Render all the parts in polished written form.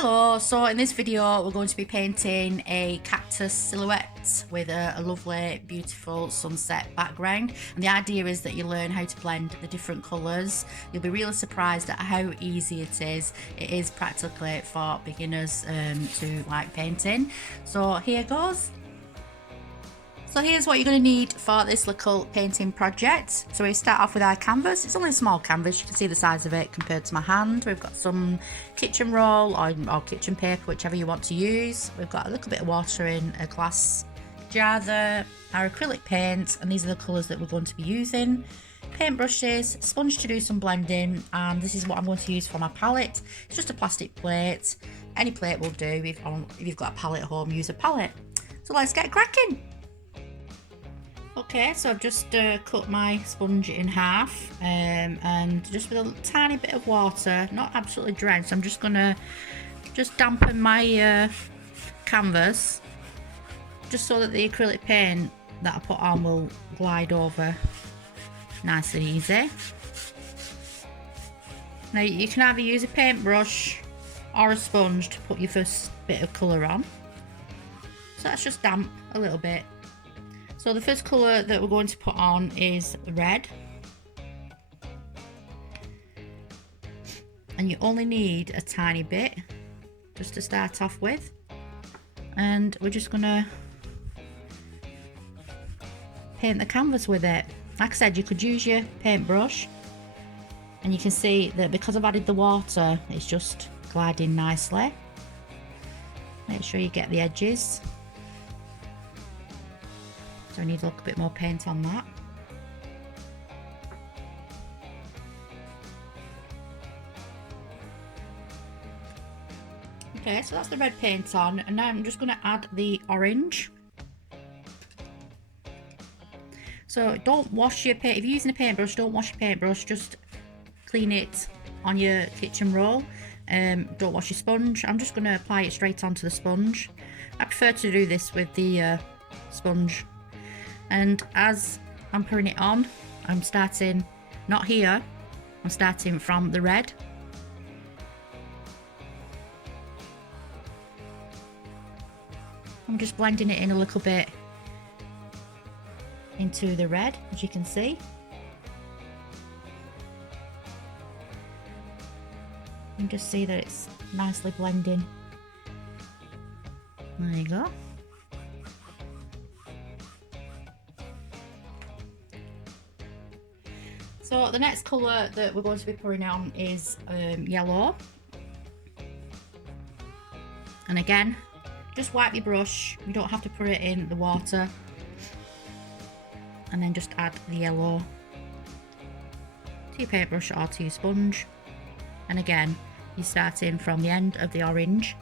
Hello, so in this video we're going to be painting a cactus silhouette with a lovely beautiful sunset background, and the idea is that you learn how to blend the different colours. You'll be really surprised at how easy it is. It is practically for beginners to like painting. So here goes. So here's what you're going to need for this little painting project. So we start off with our canvas. It's only a small canvas, you can see the size of it compared to my hand. We've got some kitchen roll or kitchen paper, whichever you want to use. We've got a little bit of water in a glass jar there, our acrylic paint, and these are the colours that we're going to be using. Paint brushes, sponge to do some blending, and this is what I'm going to use for my palette. It's just a plastic plate. Any plate will do. If you've got a palette at home, use a palette. So let's get cracking. Okay, so I've just cut my sponge in half and just with a tiny bit of water, not absolutely drenched. I'm just gonna dampen my canvas just so that the acrylic paint that I put on will glide over nice and easy. Now you can either use a paintbrush or a sponge to put your first bit of colour on. So that's just damp a little bit. So the first colour that we're going to put on is red. And you only need a tiny bit just to start off with. And we're just going to paint the canvas with it. Like I said, you could use your paintbrush. And you can see that because I've added the water, it's just gliding nicely. Make sure you get the edges. So I need a little bit more paint on that. Okay, so that's the red paint on, and now I'm just going to add the orange. So don't wash your paint. If you're using a paintbrush, don't wash your paintbrush, just clean it on your kitchen roll. Don't wash your sponge. I'm just going to apply it straight onto the sponge. I prefer to do this with the sponge. And as I'm putting it on, I'm starting not here, I'm starting from the red. I'm just blending it in a little bit into the red, as you can see. You can just see that it's nicely blending. There you go. So the next colour that we're going to be putting on is yellow. And again, just wipe your brush. You don't have to put it in the water. And then just add the yellow to your paintbrush or to your sponge. And again, you're starting from the end of the orange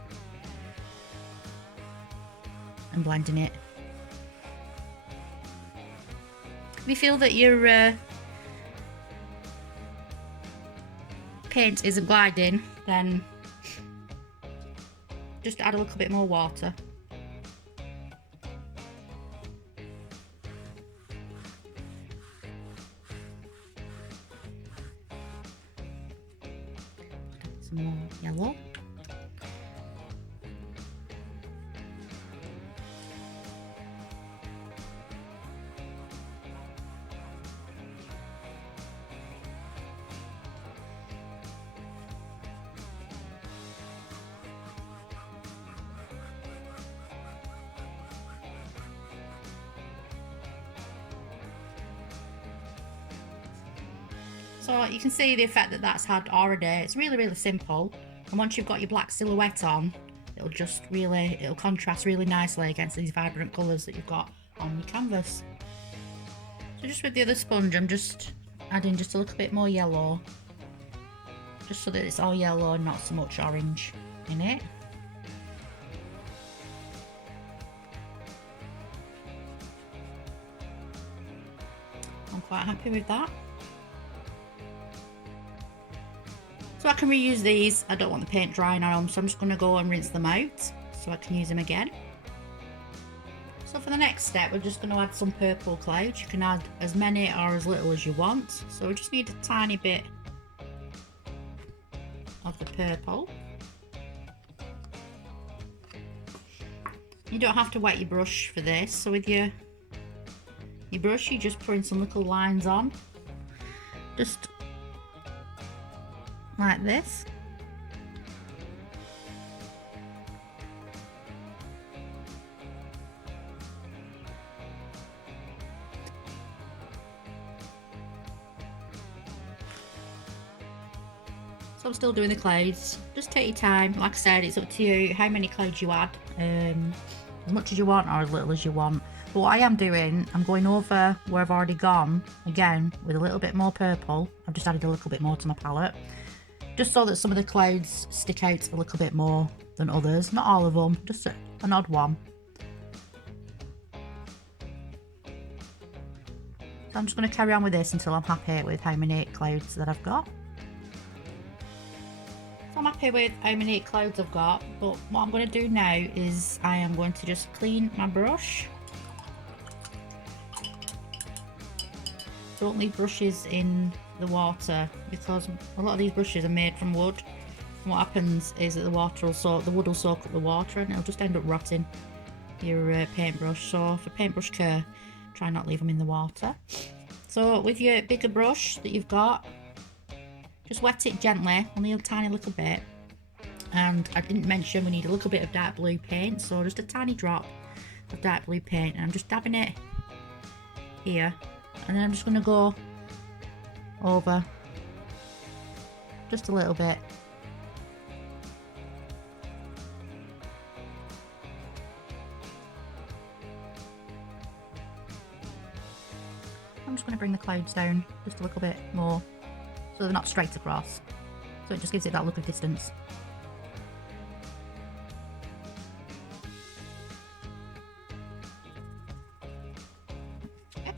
and blending it. If you feel that your paint isn't gliding, then just add a little bit more water. Some more yellow. So you can see the effect that that's had already. It's really simple, and once you've got your black silhouette on, it'll contrast really nicely against these vibrant colours that you've got on your canvas. So just with the other sponge, I'm just adding just a little bit more yellow, just so that it's all yellow and not so much orange in it. I'm quite happy with that. So I can reuse these. I don't want the paint drying on them, so I'm just going to go and rinse them out so I can use them again. So for the next step, we're just going to add some purple clouds. You can add as many or as little as you want. So we just need a tiny bit of the purple. You don't have to wet your brush for this, so with your brush you just put in some little lines on, just like this. So I'm still doing the clouds. Just take your time. Like I said, it's up to you how many clouds you add, as much as you want or as little as you want. But what I am doing, I'm going over where I've already gone again with a little bit more purple. I've just added a little bit more to my palette, just so that some of the clouds stick out a little bit more than others. Not all of them, just an odd one. So I'm just going to carry on with this until I'm happy with how many clouds that I've got. I'm happy with how many clouds I've got, but what I'm going to do now is I am going to just clean my brush. Don't leave brushes in the water, because a lot of these brushes are made from wood. And what happens is that the wood will soak up the water and it'll just end up rotting your paintbrush. So for paintbrush care, try not leave them in the water. So with your bigger brush that you've got, just wet it gently, only a tiny little bit. And I didn't mention we need a little bit of dark blue paint, so just a tiny drop of dark blue paint, and I'm just dabbing it here, and then I'm just going to go over just a little bit. I'm just going to bring the clouds down just a little bit more, so they're not straight across, so it just gives it that look of distance. Okay.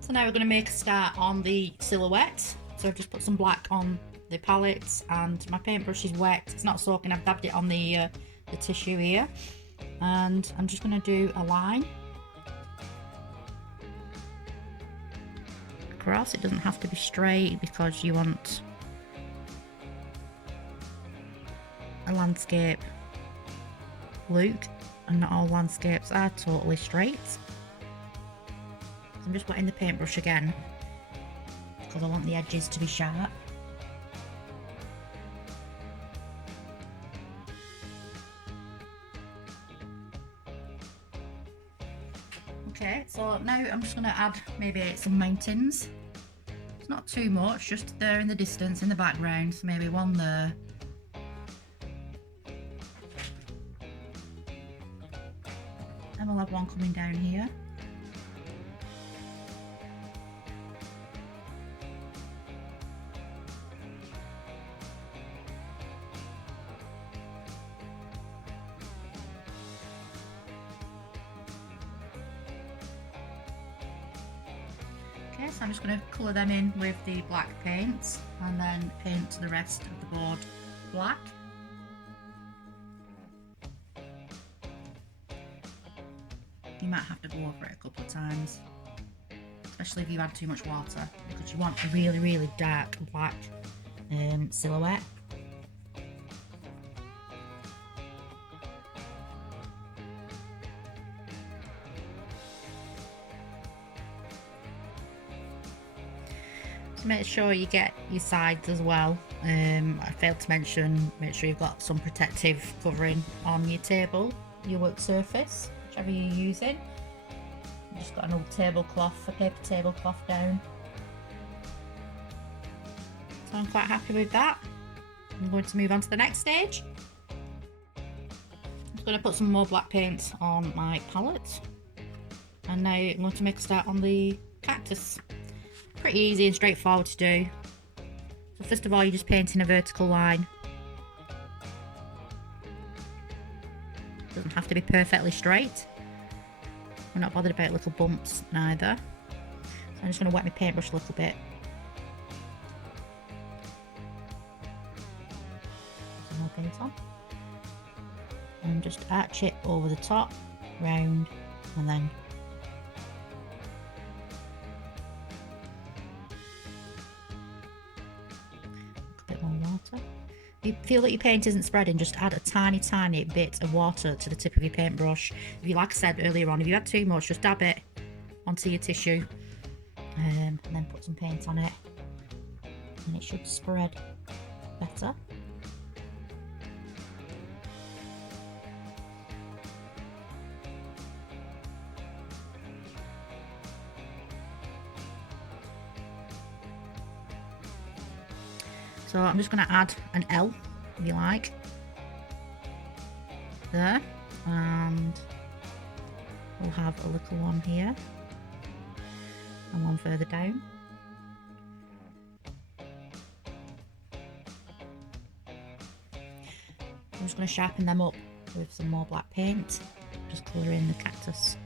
So now we're going to make a start on the silhouette. So I've just put some black on the palette and my paintbrush is wet, it's not soaking. I've dabbed it on the tissue here, and I'm just going to do a line across. It doesn't have to be straight because you want a landscape look, and not all landscapes are totally straight. So I'm just wetting the paintbrush again because I want the edges to be sharp. Okay, so now I'm just going to add maybe some mountains. It's not too much, just there in the distance, in the background, so maybe one there. And we'll have one coming down here. Okay, so I'm just going to colour them in with the black paint and then paint the rest of the board black. You might have to go over it a couple of times, especially if you add too much water, because you want a really, really dark black silhouette. Make sure you get your sides as well. I failed to mention, make sure you've got some protective covering on your table, your work surface, whichever you're using. I've just got an old tablecloth, a paper tablecloth down. So I'm quite happy with that. I'm going to move on to the next stage. I'm just going to put some more black paint on my palette. And now I'm going to make a start on the cactus. Pretty easy and straightforward to do. So first of all, you're just painting a vertical line. Doesn't have to be perfectly straight. We're not bothered about little bumps neither. So I'm just going to wet my paintbrush a little bit. Some more paint on. And just arch it over the top, round, and then If you feel that your paint isn't spreading, just add a tiny bit of water to the tip of your paintbrush. If you, like I said earlier on, if you had too much, just dab it onto your tissue and then put some paint on it, and it should spread better. So I'm just going to add an L, if you like, there, and we'll have a little one here and one further down. I'm just going to sharpen them up with some more black paint, just colour in the cactus.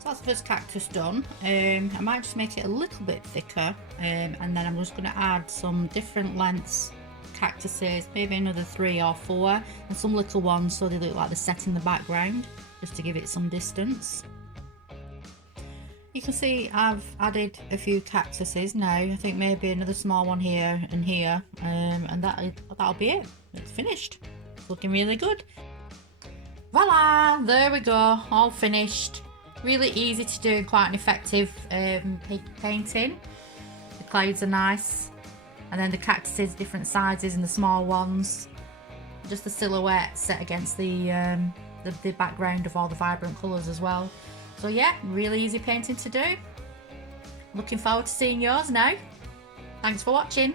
So that's the first cactus done. I might just make it a little bit thicker, and then I'm just going to add some different lengths cactuses, maybe another 3 or 4, and some little ones so they look like they're set in the background, just to give it some distance. You can see I've added a few cactuses now. I think maybe another small one here and here, and that'll be it. It's finished. It's looking really good. Voila! There we go, all finished. Really easy to do and quite an effective painting. The clouds are nice, and then the cactuses different sizes and the small ones. Just the silhouette set against the background of all the vibrant colours as well. So yeah, really easy painting to do. Looking forward to seeing yours now. Thanks for watching.